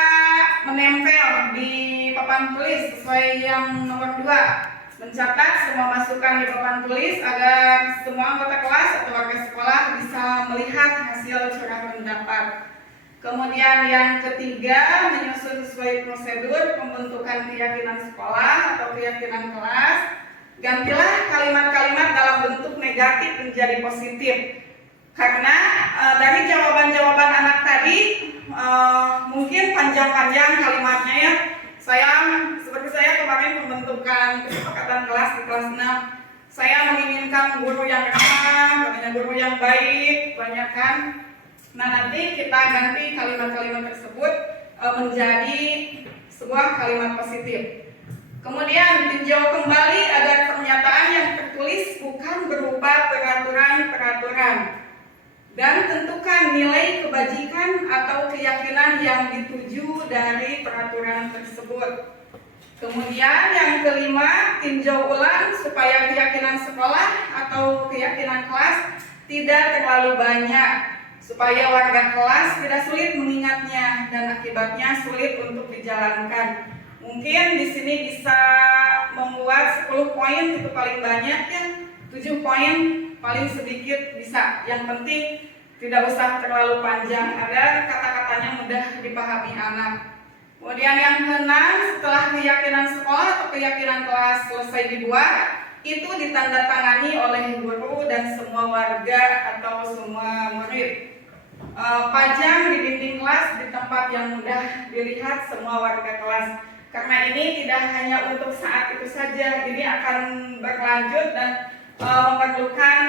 menempel di papan tulis sesuai yang nomor 2, mencatat semua masukan di papan tulis agar semua anggota kelas atau warga sekolah bisa melihat hasil curah pendapat. Kemudian yang ketiga, menyusun sesuai prosedur pembentukan keyakinan sekolah atau keyakinan kelas. Gantilah kalimat-kalimat dalam bentuk negatif menjadi positif. Karena dari jawaban-jawaban anak tadi mungkin panjang-panjang kalimatnya ya. Seperti saya kemarin pembentukan kesepakatan kelas di kelas 6. Saya menginginkan guru yang ramah, katanya guru yang baik, banyak kan. Nah, nanti kita ganti kalimat-kalimat tersebut menjadi sebuah kalimat positif. Kemudian tinjau kembali agar pernyataan yang tertulis bukan berupa peraturan-peraturan. Dan tentukan nilai kebajikan atau keyakinan yang dituju dari peraturan tersebut. Kemudian yang kelima, tinjau ulang supaya keyakinan sekolah atau keyakinan kelas tidak terlalu banyak, supaya warga kelas tidak sulit mengingatnya dan akibatnya sulit untuk dijalankan. Mungkin di sini bisa membuat 10 poin itu paling banyak ya, 7 poin paling sedikit bisa. Yang penting tidak usah terlalu panjang agar kata-katanya mudah dipahami anak. Kemudian yang keenam, setelah keyakinan sekolah atau keyakinan kelas selesai dibuat, itu ditandatangani oleh guru dan semua warga atau semua murid. Pajang di dinding kelas di tempat yang mudah dilihat semua warga kelas. Karena ini tidak hanya untuk saat itu saja, ini akan berlanjut dan memerlukan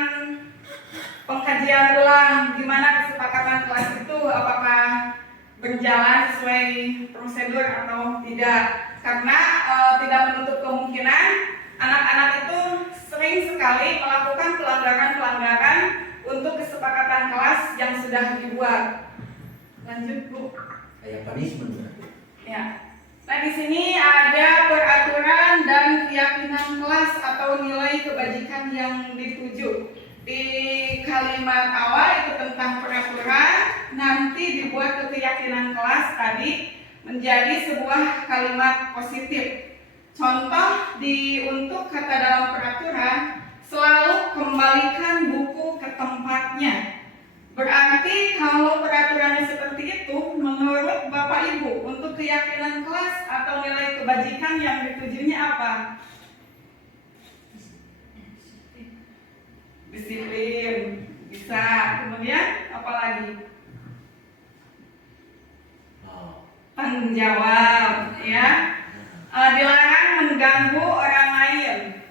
pengkajian ulang gimana kesepakatan kelas itu, apakah berjalan sesuai prosedur atau tidak. Karena tidak menutup kemungkinan anak-anak itu sering sekali melakukan pelanggaran-pelanggaran untuk kesepakatan kelas yang sudah dibuat. Lanjut, Bu. Kayak punishment. Ya. Nah, di sini ada peraturan dan keyakinan kelas atau nilai kebajikan yang dituju. Di kalimat awal itu tentang peraturan, nanti dibuat ke keyakinan kelas tadi menjadi sebuah kalimat positif. Contoh untuk kata dalam peraturan, selalu kembalikan buku ke tempatnya. Berarti kalau peraturannya seperti itu, menurut Bapak Ibu, untuk keyakinan kelas atau nilai kebajikan yang ditujunya apa? Disiplin, bisa. Kemudian apa lagi? Tanggung jawab, ya. Dilarang mengganggu orang lain.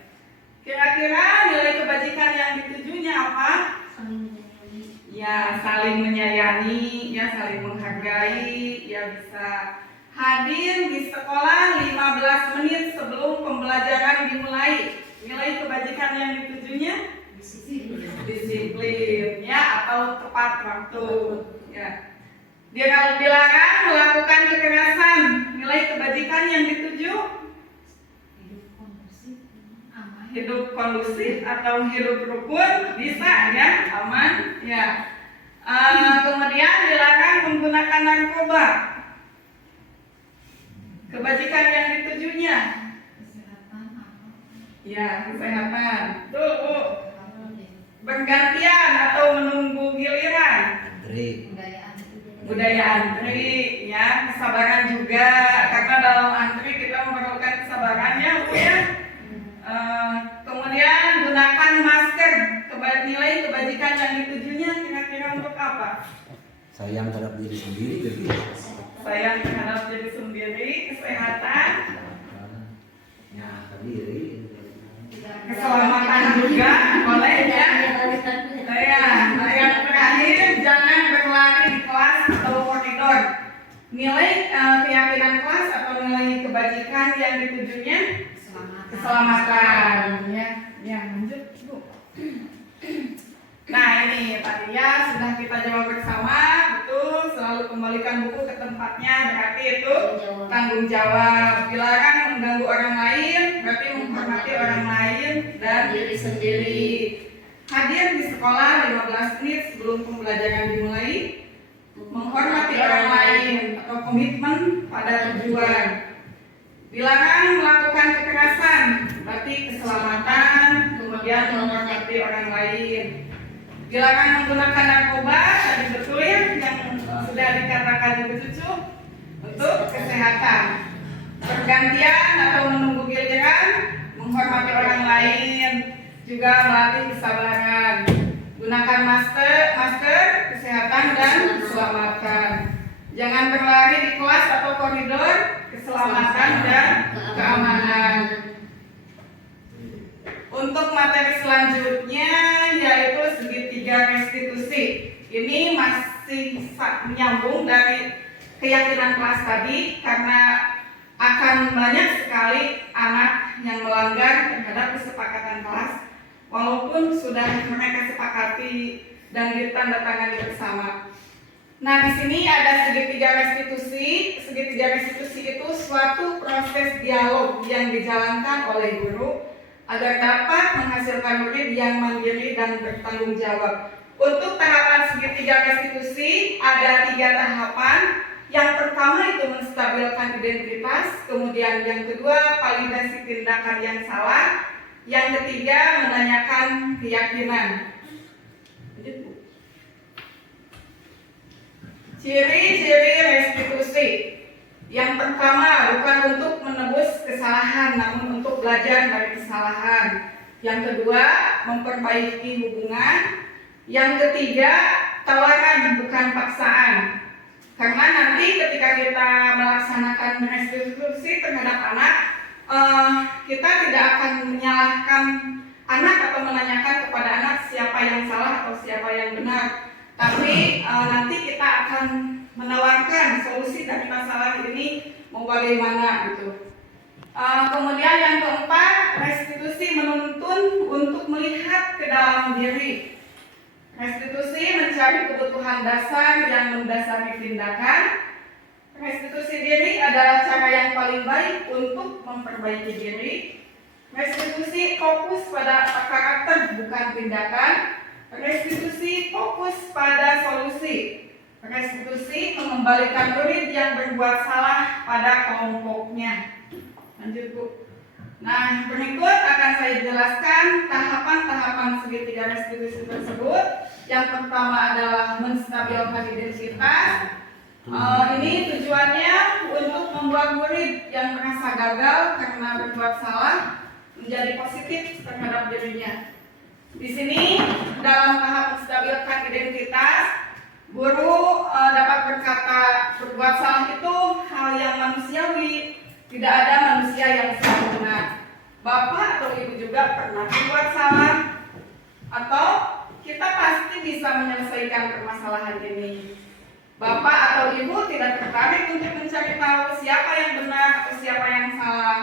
Kira-kira nilai kebajikan yang ditujunya apa? Ya, saling menyayangi, ya, saling menghargai, ya, bisa hadir di sekolah 15 menit sebelum pembelajaran dimulai. Nilai kebajikan yang ditujunya disiplin, ya, atau tepat waktu, ya. Dilarang melakukan kekerasan. Nilai kebajikan yang dituju hidup kondusif atau hidup rukun, bisa, ya, aman, ya. Kemudian dilarang menggunakan narkoba. Kebajikan yang ditujunya, ya, kesehatan. Tuh, Bu. Bergantian atau menunggu giliran. Budaya antri, ya, kesabaran juga, karena dalam antri kita memerlukan kesabarannya, Bu, ya. Kemudian gunakan masker. Nilai kebajikan yang ditujunya kira-kira untuk apa? Sayang terhadap diri sendiri, gitu. Sayang terhadap diri sendiri, kesehatan, Ya, sendiri. keselamatan juga, boleh, ya. Yang terakhir, jangan berlari di kelas atau koridor. Nilai keyakinan kelas atau nilai kebajikan yang ditujunya keselamatan, ya. Ya, lanjut, Bu. Nah, ini tadi ya sudah kita jawab bersama. Betul, selalu kembalikan buku ke tempatnya, berarti itu tanggung jawab. Dilarang mengganggu orang lain, berarti menghormati orang lain dan diri sendiri. Hadir di sekolah 15 menit sebelum pembelajaran dimulai. Menghormati orang lain atau komitmen pada tujuan. Dilarang melakukan kekerasan, berarti keselamatan, kemudian menghormati orang lain. Dilarang menggunakan narkoba, tadi betul ya, yang sudah dikatakan Ibu Cucu, untuk kesehatan. Pergantian atau menunggu giliran, menghormati orang lain, juga melatih kesabaran. Gunakan masker, kesehatan dan keselamatan. Jangan berlari di kelas atau koridor, keselamatan dan keamanan. Untuk materi selanjutnya yaitu segitiga Ini masih menyambung dari keyakinan kelas tadi, karena akan banyak sekali anak yang melanggar terhadap kesepakatan kelas walaupun sudah mereka sepakati dan ditandatangani bersama. Nah, di sini ada segitiga restitusi. Segitiga restitusi itu suatu proses dialog yang dijalankan oleh guru agar dapat menghasilkan murid yang mandiri dan bertanggung jawab. Untuk tahapan segitiga restitusi ada 3 tahapan. Yang pertama itu menstabilkan identitas, kemudian yang kedua validasi tindakan yang salah, yang ketiga menanyakan keyakinan. Ciri-ciri restitusi. Yang pertama bukan untuk menebus kesalahan, namun untuk belajar dari kesalahan. Yang kedua memperbaiki hubungan. Yang ketiga tawaran bukan paksaan. Karena nanti ketika kita melaksanakan restitusi terhadap anak, kita tidak akan menyalahkan anak atau menanyakan kepada anak siapa yang salah atau siapa yang benar. Tapi nanti kita akan menawarkan solusi dari masalah ini mau bagaimana gitu. Kemudian yang keempat, restitusi menuntun untuk melihat ke dalam diri. Restitusi mencari kebutuhan dasar yang mendasari tindakan. Restitusi diri adalah cara yang paling baik untuk memperbaiki diri. Restitusi fokus pada karakter bukan tindakan. Restitusi fokus pada solusi. Restitusi mengembalikan murid yang berbuat salah pada kelompoknya. Lanjut, Bu. Nah, berikut akan saya jelaskan tahapan-tahapan segitiga restitusi tersebut. Yang pertama adalah menstabilkan identitas. Ini tujuannya untuk membuat murid yang merasa gagal karena berbuat salah menjadi positif terhadap dirinya. Di sini dalam tahap menstabilkan identitas, guru dapat berkata berbuat salah itu hal yang manusiawi, tidak ada manusia yang sempurna. Bapak atau ibu juga pernah berbuat salah, atau kita pasti bisa menyelesaikan permasalahan ini. Bapak atau ibu tidak tertarik untuk mencari tahu siapa yang benar atau siapa yang salah.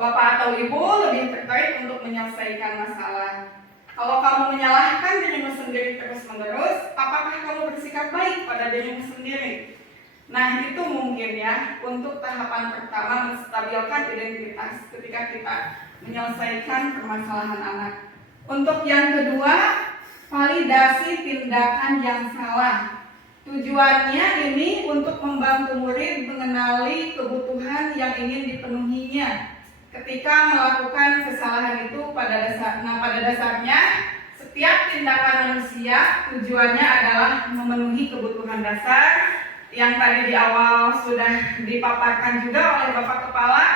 Bapak atau ibu lebih tertarik untuk menyelesaikan masalah. Kalau kamu menyalahkan dirimu sendiri terus-menerus, apakah kamu bersikap baik pada dirimu sendiri? Nah, itu mungkin ya untuk tahapan pertama menstabilkan identitas ketika kita menyelesaikan permasalahan anak. Untuk yang kedua, validasi tindakan yang salah. Tujuannya ini untuk membantu murid mengenali kebutuhan yang ingin dipenuhinya ketika melakukan kesalahan itu pada dasarnya setiap tindakan manusia tujuannya adalah memenuhi kebutuhan dasar yang tadi di awal sudah dipaparkan juga oleh Bapak Kepala.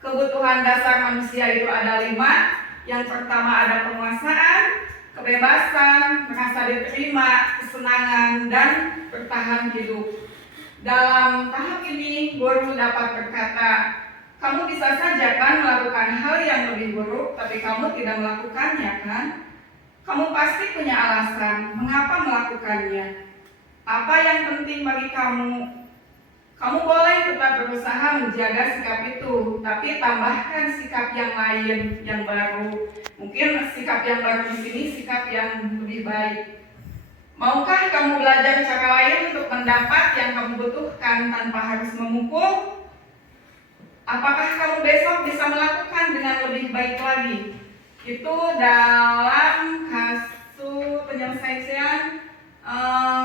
Kebutuhan dasar manusia itu ada 5. Yang pertama ada penguasaan, kebebasan, merasa diterima, kesenangan, dan bertahan hidup. Dalam tahap ini guru dapat berkata, kamu bisa saja kan melakukan hal yang lebih buruk, tapi kamu tidak melakukannya kan? Kamu pasti punya alasan mengapa melakukannya. Apa yang penting bagi kamu? Kamu boleh tetap berusaha menjaga sikap itu, tapi tambahkan sikap yang lain, yang baru. Mungkin sikap yang baru di sini sikap yang lebih baik. Maukah kamu belajar cara lain untuk mendapat yang kamu butuhkan tanpa harus memukul? Apakah kamu besok bisa melakukan dengan lebih baik lagi? Itu dalam kasus penyelesaian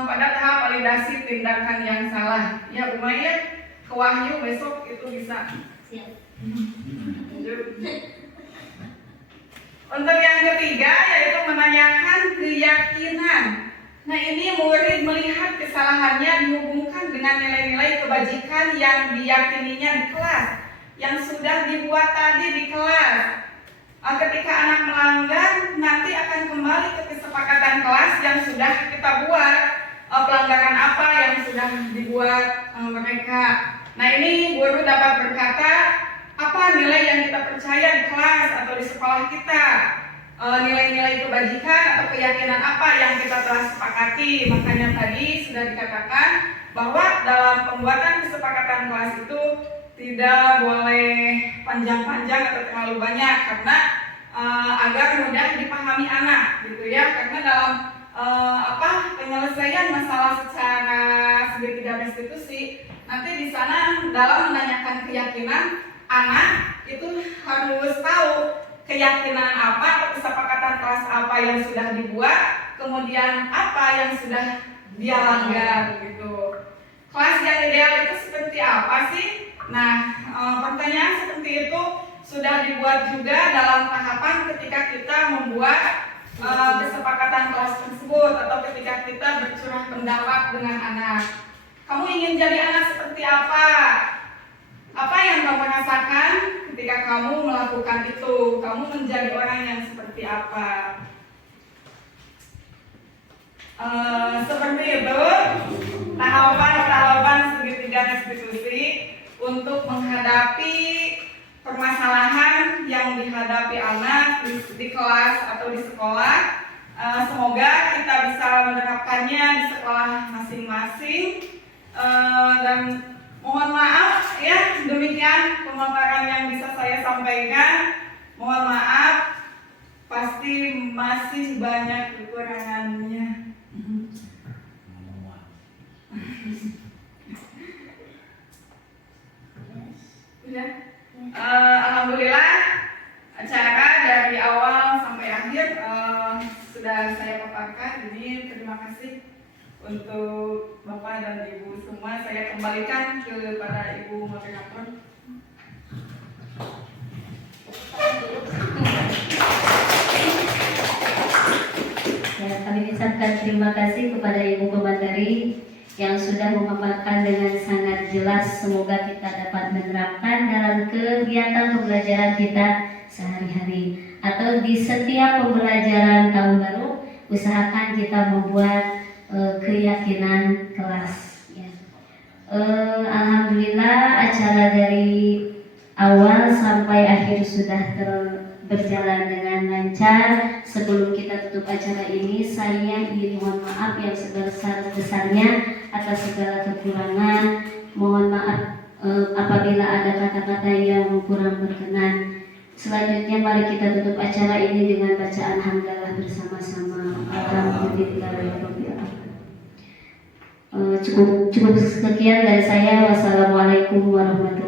pada tahap validasi tindakan yang salah. Ya, Bu Maya, ke Wahyu besok itu bisa. Siap. Untuk yang ketiga yaitu menanyakan keyakinan. Nah, ini murid melihat kesalahannya dihubungkan dengan nilai-nilai kebajikan yang diyakininya di kelas, yang sudah dibuat tadi di kelas. Ketika anak melanggar, nanti akan kembali ke kesepakatan kelas yang sudah kita buat. Pelanggaran apa yang sudah dibuat mereka. Nah, ini guru dapat berkata, apa nilai yang kita percaya di kelas atau di sekolah kita. nilai-nilai kebajikan atau keyakinan apa yang kita telah sepakati. Makanya tadi sudah dikatakan bahwa dalam pembuatan kesepakatan kelas itu tidak boleh panjang-panjang atau terlalu banyak karena agar mudah dipahami anak gitu ya, karena dalam penyelesaian masalah secara segitiga restitusi nanti di sana dalam menanyakan keyakinan anak itu harus tahu keyakinan apa atau kesepakatan kelas apa yang sudah dibuat, kemudian apa yang sudah dia langgar gitu. Kelas yang ideal itu seperti apa sih? Nah, pertanyaan seperti itu sudah dibuat juga dalam tahapan ketika kita membuat kesepakatan kelas tersebut atau ketika kita bercurah pendapat dengan anak. Kamu ingin jadi anak seperti apa? Apa yang kamu rasakan ketika kamu melakukan itu? Kamu menjadi orang yang seperti apa? Seperti itu tahapan-tahapan segitiga restitusi untuk menghadapi permasalahan yang dihadapi anak di kelas atau di sekolah. Semoga kita bisa menerapkannya di sekolah masing-masing. Dan mohon maaf ya, demikian pemaparan yang bisa saya sampaikan. Mohon maaf, pasti masih banyak kekurangannya. Ya. Alhamdulillah acara dari awal sampai akhir sudah saya paparkan. Jadi terima kasih untuk Bapak dan Ibu semua. Saya kembalikan kepada Ibu moderator. Ya, kami ucapkan terima kasih kepada Ibu Komateri yang sudah memaparkan dengan sangat jelas. Semoga kita dapat menerapkan dalam kegiatan pembelajaran kita sehari-hari atau di setiap pembelajaran tahun baru. Usahakan kita membuat keyakinan kelas ya. Alhamdulillah acara dari awal sampai akhir sudah berjalan dengan lancar. Sebelum kita tutup acara ini, saya ingin mohon maaf yang sebesar-besarnya atas segala kekurangan. Mohon maaf apabila ada kata-kata yang kurang berkenan. Selanjutnya mari kita tutup acara ini dengan bacaan hamdalah bersama-sama. Cukup sekian dari saya. Wassalamualaikum warahmatullahi wabarakatuh.